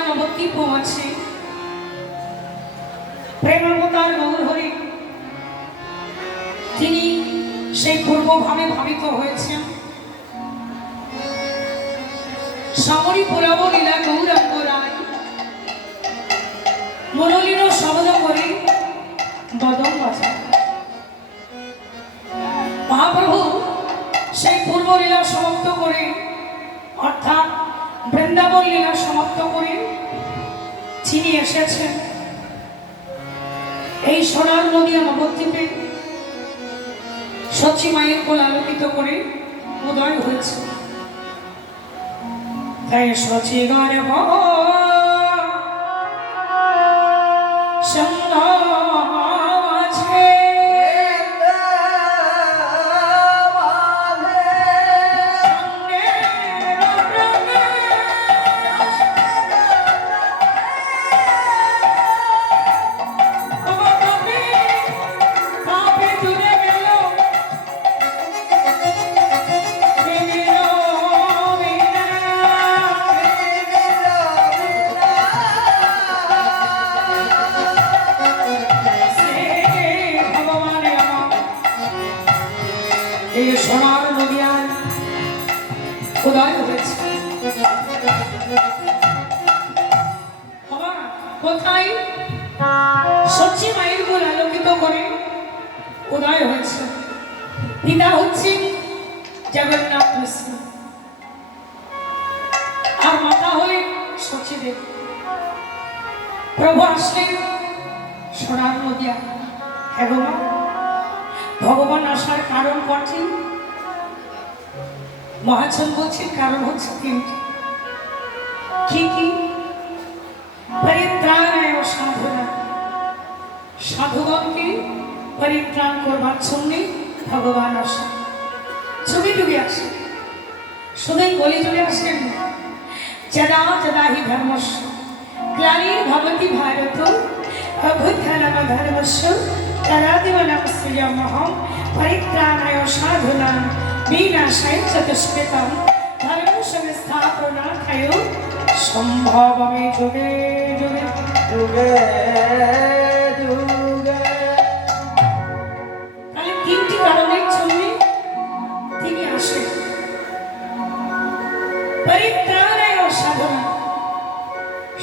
নদিয়া নবদ্বীপ আছে প্রেমাবতার গৌর হরি তিনি সেই পূর্বভাবে ভাবিত হয়েছেন। সামরি পুরাব লীলা গৌরাঙ্গ রায় মনোলীন শব্দ করে বদন বাজায়। মহাপ্রভু সেই পূর্ব লীলা সমাপ্ত করে অর্থাৎ বৃন্দাবন লীলা সমাপ্ত করে তিনি এসেছেন এই সোনার নদিয়া নবদ্বীপে সচি মায়ের কোল আলোকিত করে উদয় হয়েছে। তাই সচি গর্ভ সোনার নদিয়ার উদয় হয়েছে। কোথায় সচি মায়ের কোল আলোকিত করে উদয় হয়েছে। পিতা হচ্ছে জগন্নাথ মিশ্র আর মাতা হলেন সচিদেব। প্রভু আসলেন সোনার নদিয়া। ভগবান আসার কারণ কঠিন। মহাজন বলছেন কারণ হচ্ছে তিনটি। কি কি? পরিত্রাণায় সাধনা, সাধুগণকে পরিত্রাণ করবার জন্য ভগবান আসেন। যুগে যুগে আসেন, শুধুই কলিযুগে আসেন। যদা যদা হি ধর্মস্য গ্লানির্ভবতি ভারত অভ্যুত্থানম ধর্মস্য তদাদিবনাম সৃজাম্যহম পরিত্রাণায় সাধুনাং বিনাশায় চ দুষ্কৃতম ধর্ম সংস্থাপনার্থায় সম্ভবমে যুগে যুগে যুগে যুগে। তাহলে তিনটি কারণের জন্য তিনি আসেন। পরিত্রাণায় সাধনা,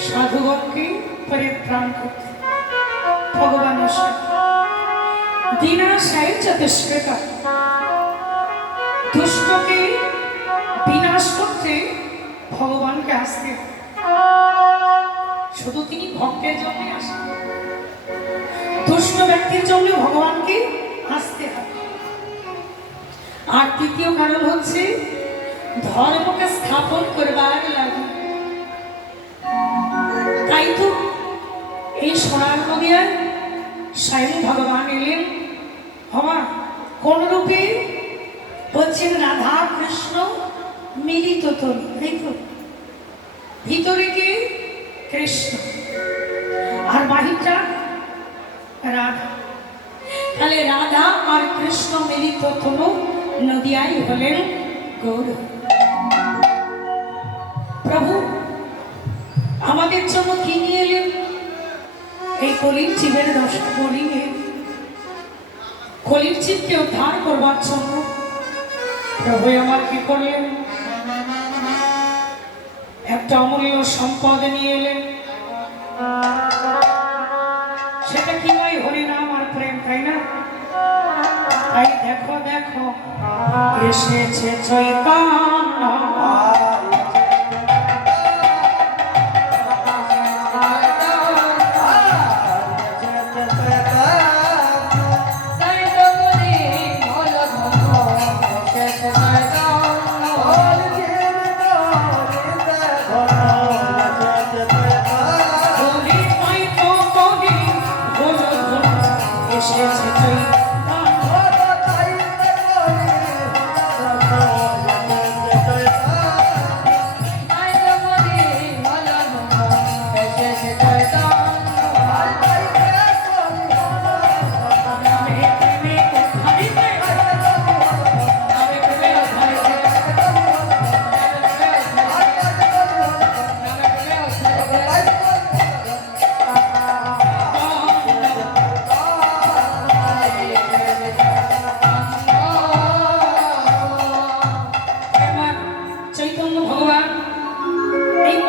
সাধুগণকে পরিত্রাণ করতে ভগবান আসেন। বিনাশায় চ দুষ্কৃতম, দুষ্টকে বিনাশ করতে ভগবানকে আসতে। শুধু তিনি ভক্তের জন্য আসেন, দুষ্ট ব্যক্তির জন্য ভগবানকে আসতে হবে। আর তৃতীয় কারণ হচ্ছে ধর্মকে স্থাপন করবার লাগে। তাই তো এই সোনার নদিয়ায় স্বয়ং ভগবান এলেন। হওয়া কোন রূপে? বলছেন রাধা কৃষ্ণ মিলিত তরি। ভিতরে কে? কৃষ্ণ আর বাহিরটা রাধা। তাহলে রাধা আর কৃষ্ণ মিলিত তনু নদিয়াই হলেন গৌর। প্রভু আমাদের জন্য কি নিয়ে এলেন? এই কলির জীবের দশা বলিয়ে কলির জীবকে উদ্ধার করবার জন্য প্রভু আমার কি করলেন? একটা অমূল্য সম্পদ নিয়ে এলেন। সেটা কি নয়? হরিনাম আর প্রেম, তাই না? তাই দেখো দেখো এসেছে চৈতন্য,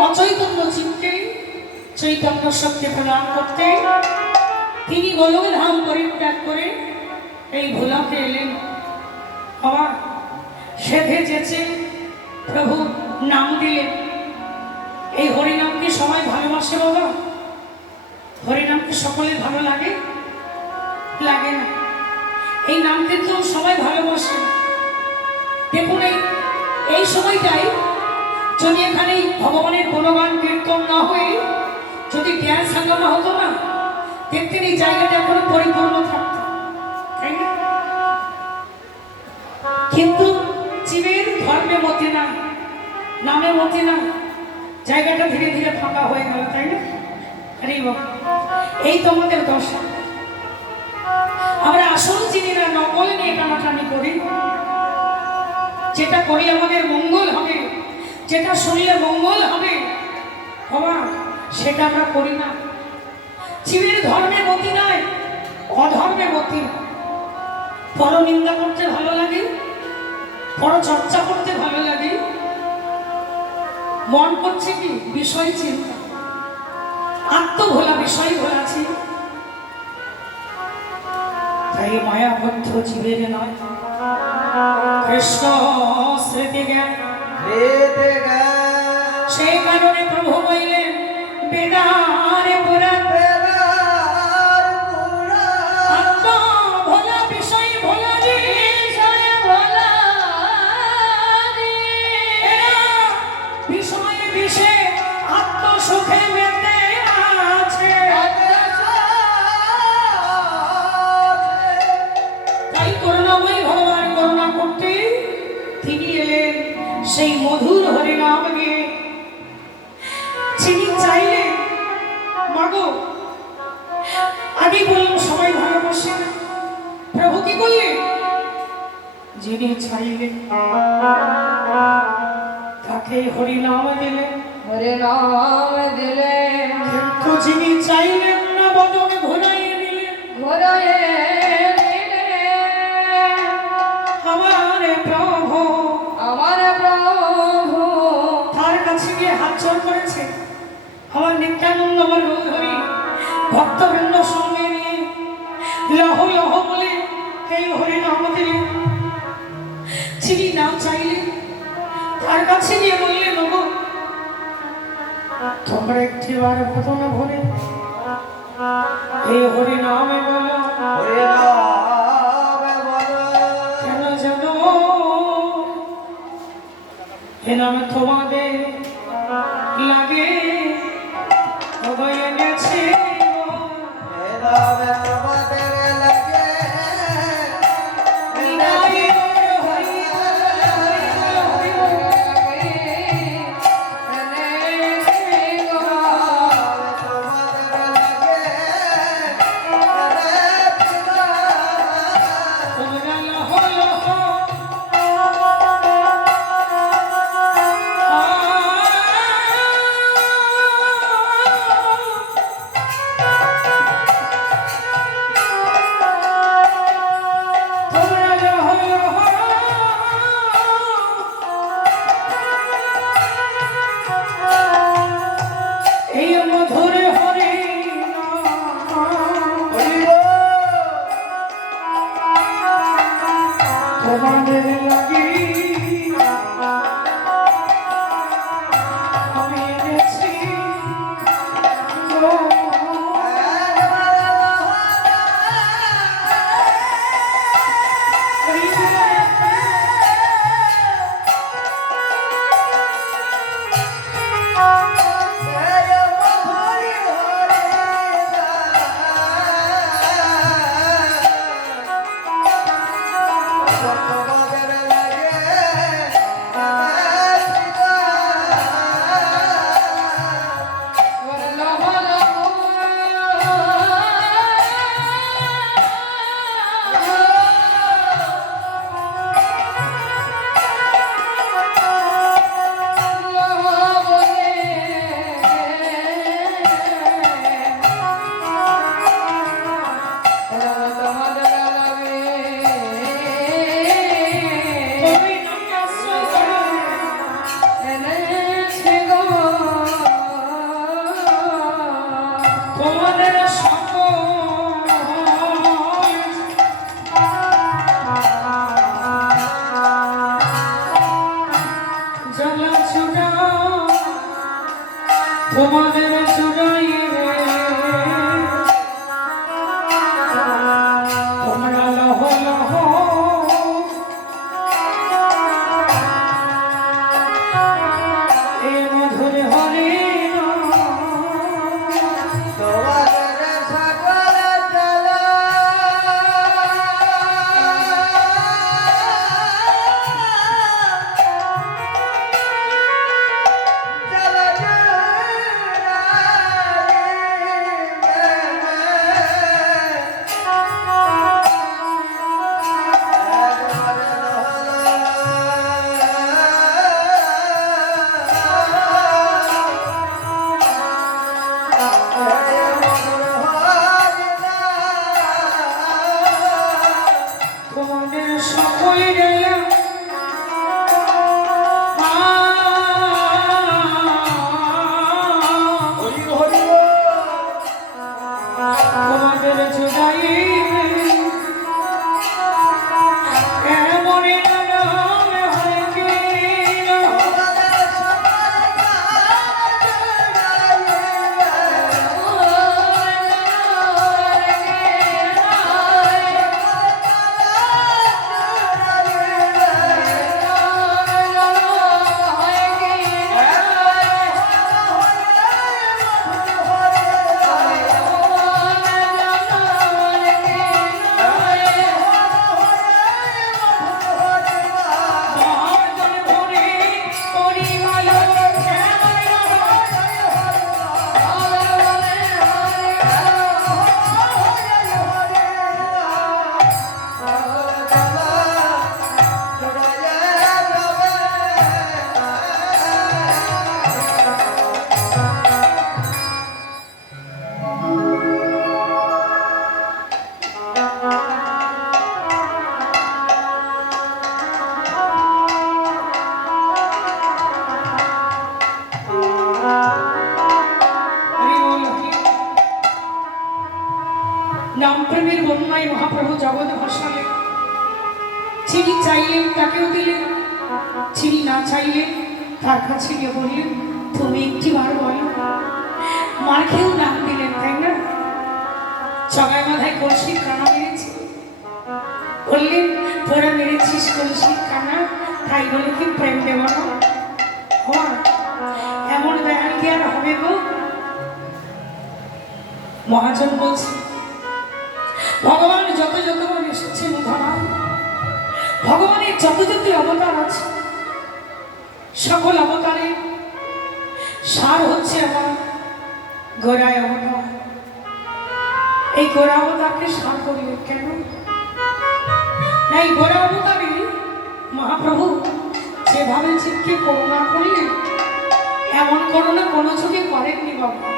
অচৈতন্য চিত্তে চৈতন্য শক্তি প্রদান করতে তিনি গোলক ধাম পরিত্যাগ করে এই ভোলাতে এলেন। আমার সেধে যেচে প্রভু নাম দিলেন। এই হরিনামকে সবাই ভালোবাসে বাবা? হরিনামকে সকলের ভালো লাগে? লাগে না। এই নাম কিন্তু সবাই ভালোবাসে। দেখুন এই সময়টাই যদি এখানে ভগবানের গুণগান কীর্তন না হয়ে যদি জ্ঞান সাঙ্গানো হতো না, দেখতেন এই জায়গাটা এখনো পরিপূর্ণ থাকতো, তাই না? কিন্তু জীবের ধর্মের মধ্যে না, নামের মধ্যে না, জায়গাটা ধীরে ধীরে ফাঁকা হয়ে গেল, তাই না? আরে বাবা, এই তো আমাদের দশা। আমরা আসল চিনি না, নকল নিয়ে টানাটানি করি। যেটা করি আমাদের মঙ্গল হবে, যেটা শুনলে মঙ্গল হবে বাবা, সেটা আমরা করি না। জীবের ধর্মের মতি নয়, অধর্মের মতি। পরনিন্দা করতে ভালো লাগে, পরচর্চা করতে ভালো লাগে, মন করছে কি বিষয় চিন্তা, আত্মভোলা, বিষয় ভোলাছি। তাই মায়াবদ্ধ জীবের নয়, কৃষ্ণ স্মৃতি জ্ঞান। সেই কারণে প্রভু বললেন বেদারে পুরাণ, আত্মভোলা, বিষয় ভোলা রে, বিষয় বিষে আত্মসুখে মেতে আছে। তাই করুণাময়ী ভগবান করুণা করতে তিনি এলেন সেই মধুর হরিনাম নিয়ে। যিনি চাইলে মাগো, আগে বললাম সবাই ভালোবাসে, প্রভু কি করলেন? যিনি চাইলে তাকে হরিনাম দিলেন, হরিনাম দিলেন। কিন্তু যিনি চাইলেন না বদন ঘোরাইয়ে দিলেন, ঘোরায়ে দিলেন। আমার প্রভু, আমার প্রভু তার কাছে গিয়ে হাত জোড় করেছে। আমার নিত্যানন্দ, আমার গৌরহরি ভক্তবৃন্দ সঙ্গে নিয়ে লহ লহ বলে এই হরিনাম দিলেন। যিনি নাম চাইলেন তার কাছে গিয়ে বললেন, ওগো তোমরা একটিবার বদন ভরে এই হরিনামে বলো, কেন জানো এ নামে তোমাদের লাগে এনেছে চূড়া তোমাদের চূড়াইবে তোমরা লহ লহ এ মধুর হরে তোমাদের সকল জ্বালা তোমাদের সকলের তোমাদের জোড়াইবে এমন নাম হয় কি নাম প্রেমের বন্যায় মহাপ্রভু জগৎ ভাসালেন যিনি চাইলেন তাকেও দিলেন যিনি না চাইলেন তার কাছে গিয়ে বললেন তুমি একটি বার বলো মার খেয়েও নাম দিলেন তাই না চগায় মাথায় কলসির কানা মেরেছি বললেন তোরা মেরেছিস কলসির কানা তাই বলে কি প্রেম দেব না এমন বেহাল কি আর হবে গো মহাজন বলছে ভগবান যত যতবার এসেছে মহারাজ ভগবানের যত যত অবতার আছে সকল অবতারে সার হচ্ছে আমার গোড়ায় অবতার এই গোড়া অবতারকে সার করলে কেন না এই গোড়া অবতারে মহাপ্রভু যেভাবে জীবকে করুণা করলেন এমন করুণা কোনো যুগে করেননি বাবা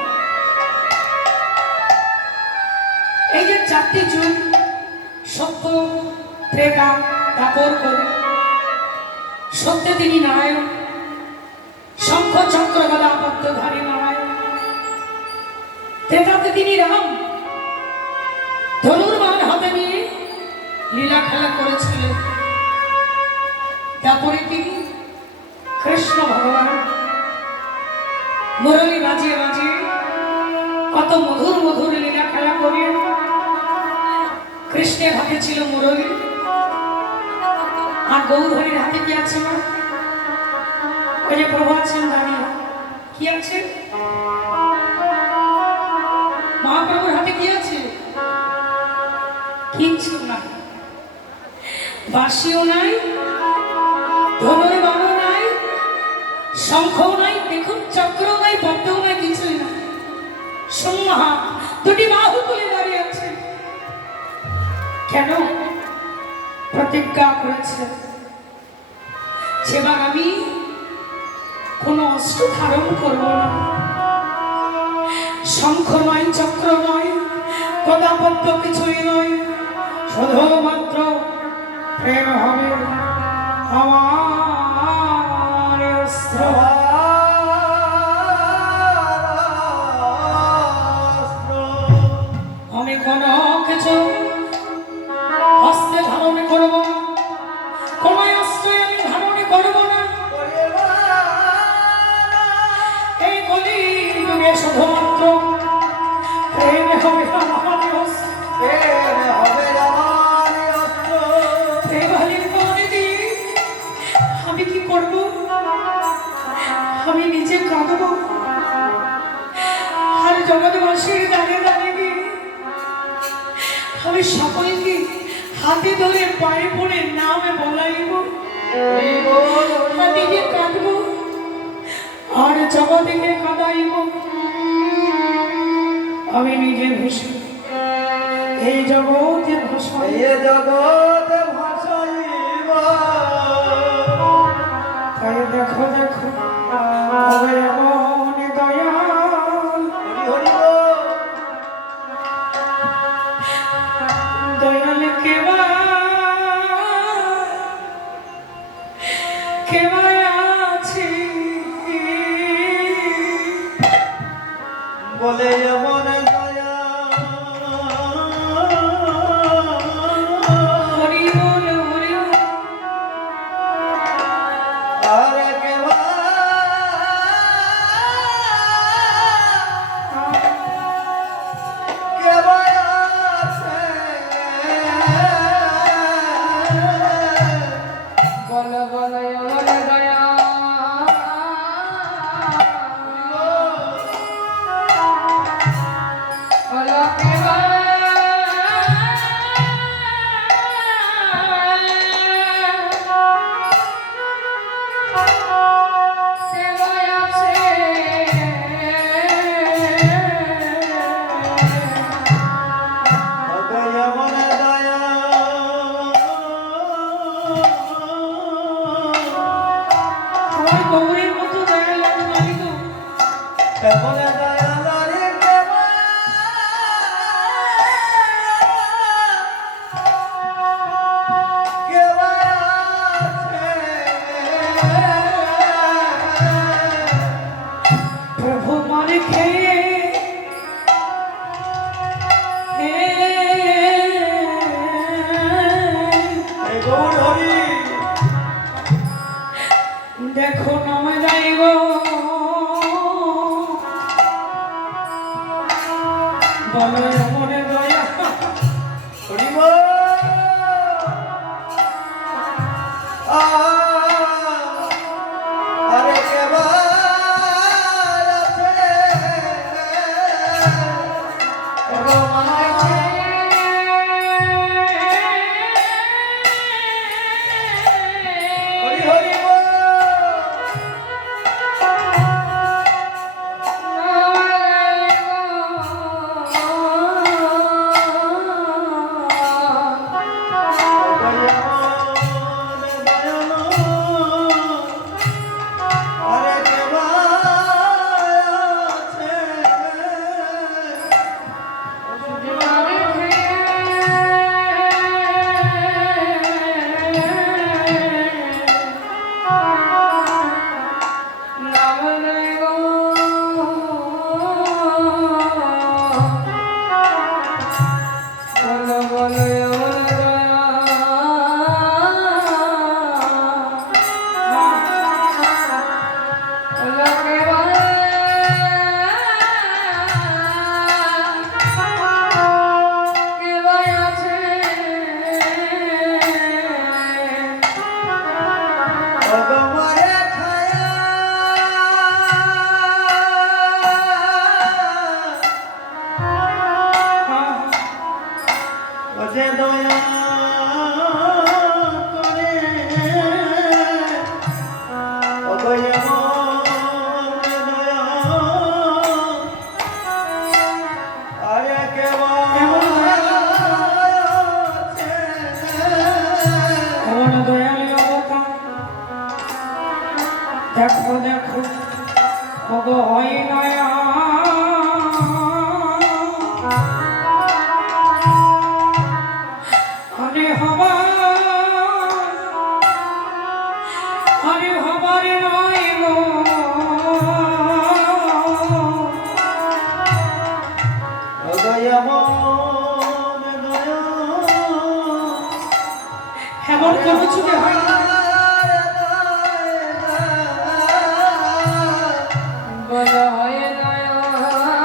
এই যে চারটি যুগ সত্য ত্রেতা দাপর করে সত্যে তিনি নারায়ণ শঙ্খ চক্র গলা পদ্মধারী নারায়ণ ত্রেতাতে তিনি রাম ধনুর্বাণ হাতে নিয়ে লীলা খেলা করেছিলেন তারপরে তিনি কৃষ্ণ ভগবান মুরলী বাজিয়ে বাজিয়ে কত মধুর মধুর লীলা খেলা করে কৃষ্ণের হাতে ছিল মুরলী আর গৌরহরির হাতে কি আছে না ওই যে প্রভু আছেন দাঁড়িয়ে কি আছে মহাপ্রভুর হাতে কি আছে কিচ্ছু না বাঁশিও নাই ধনুর্বাণও নাই শঙ্খও নাই দেখুন চক্রও নাই পদ্মও নাই কিছুই না সম্মা দুটি বাহু তুলে দাঁড়িয়ে আছে কেন প্রতিজ্ঞা করেছে সেবার আমি কোনো অস্ত্র ধারণ করব না শঙ্খ নয় চক্র নয় গদাপদ্ম কিছুই নয় শুধুমাত্র প্রেম হবে আমার অস্ত্র আমি কোনো কিছু হস্তে ধারণ করব না কোনো অস্ত্র আমি ধারণ করব না আমি নিজে কাঁদবো আর জগৎবাসীর দাঁড়িয়ে দাঁড়িয়ে গিয়ে আমি সকলকে হাতে ধরে পায়ে পড়ে নামে বলাইব আর নিজে কাঁদবো আর জগৎকে কাঁদাইব। আমি নিজে ভেসে এই জগতে ভাসাই এই জগতে ভাসাইব। তাই দেখো দেখো হবে এমন দয়াল হরি হরি দয়াল কেবা আছে বলে এমন দয়া হরি বল হরি বল। আর কেবা কেবা আছে বল বল এমন দয়া বল কেবা কেবা আছে এমন দয়া আমার গৌরীর মতো দয়াল আর নাই গো। এমন দয়া রে কেবা কেবা আছে প্রভু মারে খেয়ে এই গৌর হরি দেখো নামে যাইব বলো এমন দয়া হরি বল। আরে কেবা আছে হরি হরি বল। আরে কেবা আছে ভগবানে ছায়া যে দয়া করে অদয় দয়া আরে কেবা এমন দয়ালি অবতার দেখো দেখো ভগ হয় নয়া আরে হবা আরে হবার নয় গো এমন কোনো যুগে হয় না। বল হয় দয়া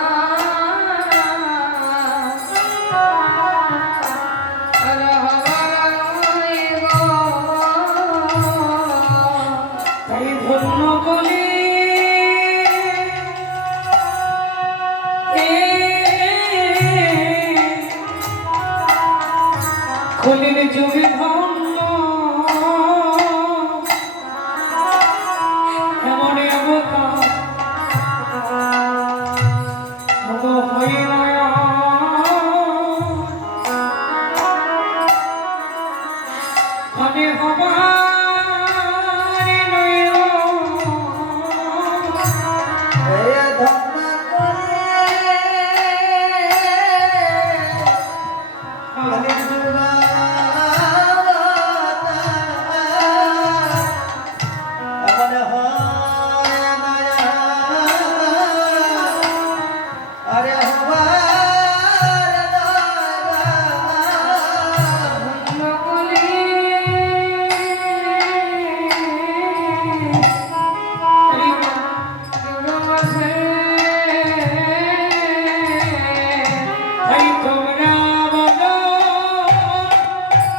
হরি তোমরা বলো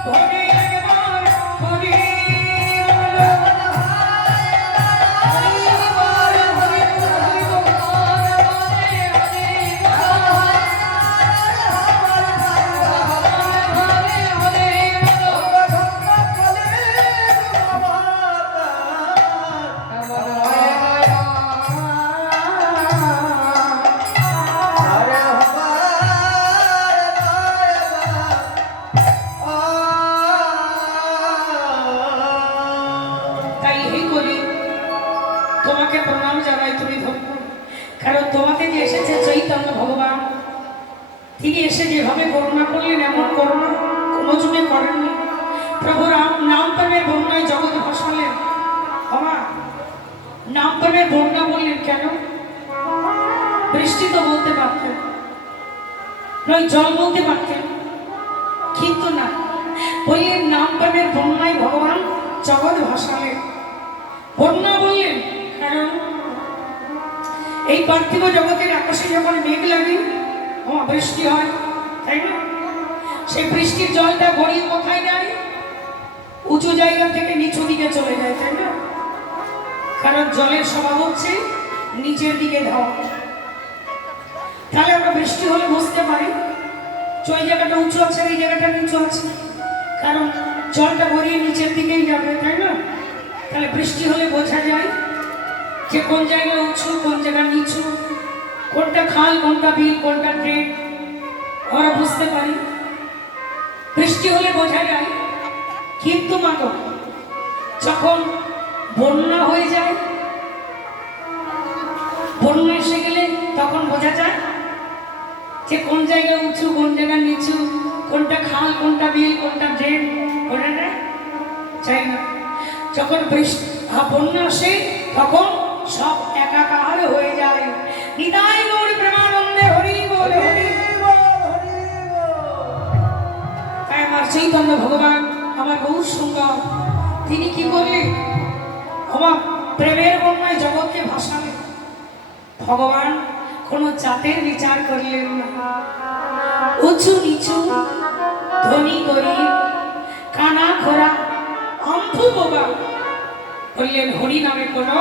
হরি একবার হরি বলো তাই এই করি তোমাকে প্রণাম জানাই, তুমি ধন্য। কারণ তোমাকে যে এসেছে চৈতন্য ভগবান, তিনি এসে যেভাবে করুণা করলেন এমন করুণা কোনো যুগে করেননি। প্রভু রাম নাম প্রেমের বন্যায় জগৎ ভাসালেন। বাবা নাম প্রেমের বন্যা বললেন কেন? বৃষ্টি তো বলতে পারতেন, নয় জল বলতে পারতেন, কিন্তু না, বললেন নাম প্রেমের বন্যায় ভগবান জগৎ ভাসালেন। বন্যা বললেন কারণ এই পার্থিব জগতের আকাশে যখন মেঘ লাগে বৃষ্টি হয়, তাই না? সেই বৃষ্টির জলটা গড়িয়ে কোথায় যায়? উঁচু জায়গা থেকে নিচু দিকে চলে যায়, তাই না? কারণ জলের স্বভাব হচ্ছে নিচের দিকে ধাওয়া। তাহলে আমরা বৃষ্টি হলে বুঝতে পারি যে ওই জায়গাটা উঁচু আছে, এই জায়গাটা নিচু আছে, কারণ জলটা গড়িয়ে নিচের দিকেই যাবে, তাই না? তাহলে বৃষ্টি হলে বোঝা যায় যে কোন জায়গায় উঁচু কোন জায়গায় নিচু, কোনটা খাল কোনটা বিল কোনটা ড্রেন, আমরা বুঝতে পারি। বৃষ্টি হলে বোঝা যায়। কিন্তু মাগো যখন বন্যা হয়ে যায়, বন্যা এসে গেলে তখন বোঝা যায় যে কোন জায়গায় উঁচু কোন জায়গায় নিচু, কোনটা খাল কোনটা বিল কোনটা ড্রেন, বোঝা যায়? চাই না। যখন বন্যা আসে তখন সব একাকার হয়ে যায়। নিতাই গৌর প্রেমানন্দে হরি বল হরি বল। তাই আমার চৈতন্য ভগবান আমার গৌর সুন্দর তিনি কি করলেন? আমার প্রেমের বন্যায় জগৎকে ভাসালেন। ভগবান কোনো জাতের বিচার করলেন না। উঁচু নিচু, ধনী গরিব, কানা খোরা, অম্ফু বোবা, বললেন হরি নামে কোনো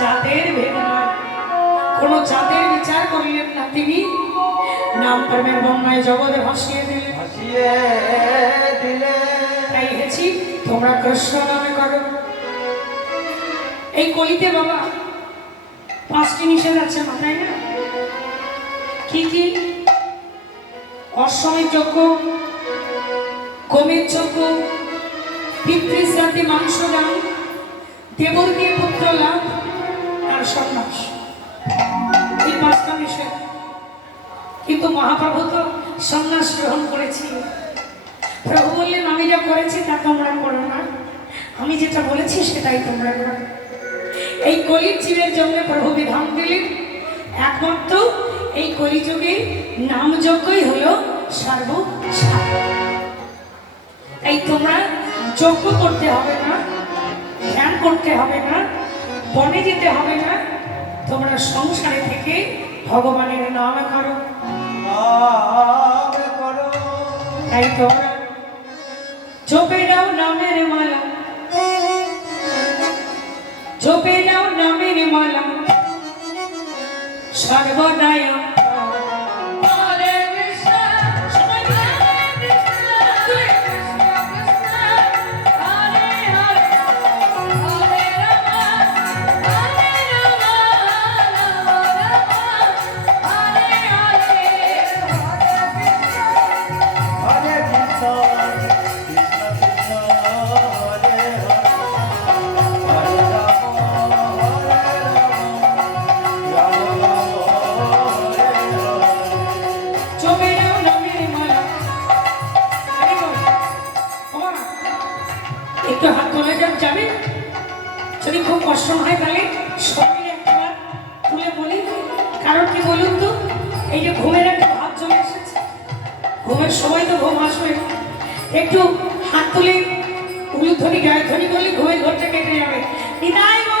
জাতের ভেদ নয়। কোনো জাতের বিচার করলেন না তিনি। নাম প্রেমের বন্যায় জগতে ভাসিয়ে দিলেন। তাই হেছি তোমরা কৃষ্ণ নামে করো। এই কলিতে বাবা 5টি নিষেধ আছে মাথায় না? কি কি? অশ্বমের যজ্ঞ, গোমের যজ্ঞ, পিতৃশ্রাদ্ধে মাংস দান, দেবর দিয়ে পুত্র লাভ আর সন্ন্যাস। এই 5টা নিষেধ। কিন্তু মহাপ্রভু তো সন্ন্যাস গ্রহণ করেছিল। প্রভু বললেন আমি যা করেছি তা তোমরা করো না, আমি যেটা বলেছি সেটাই তোমরা করো। এই কলির জীবের জন্য প্রভু বিধান দিলেন একমাত্র এই কলিযুগে নামযজ্ঞই হলো সর্বসার। তাই তোমরা যজ্ঞ করতে হবে না, ধ্যান করতে হবে না, বনে যেতে হবে না, তোমরা সংসারে থেকে ভগবানের নাম করো। তাই তোমরা জপে নাও নামের মালা, জপে নাও নামের মালা সর্বদাই। Hare সময় তাহলে সবাই একবার তুলে বলি, কারণ কি বলুন তো, এই যে ঘুমের একটা ভাব চলে এসেছে, ঘুমের সময় তো ঘুম আসবে, একটু হাত তুলে উলুধ্বনি গায়ধ্বনি করলে ঘুমের ঘরটা কেটে যাবে। নিতাই গো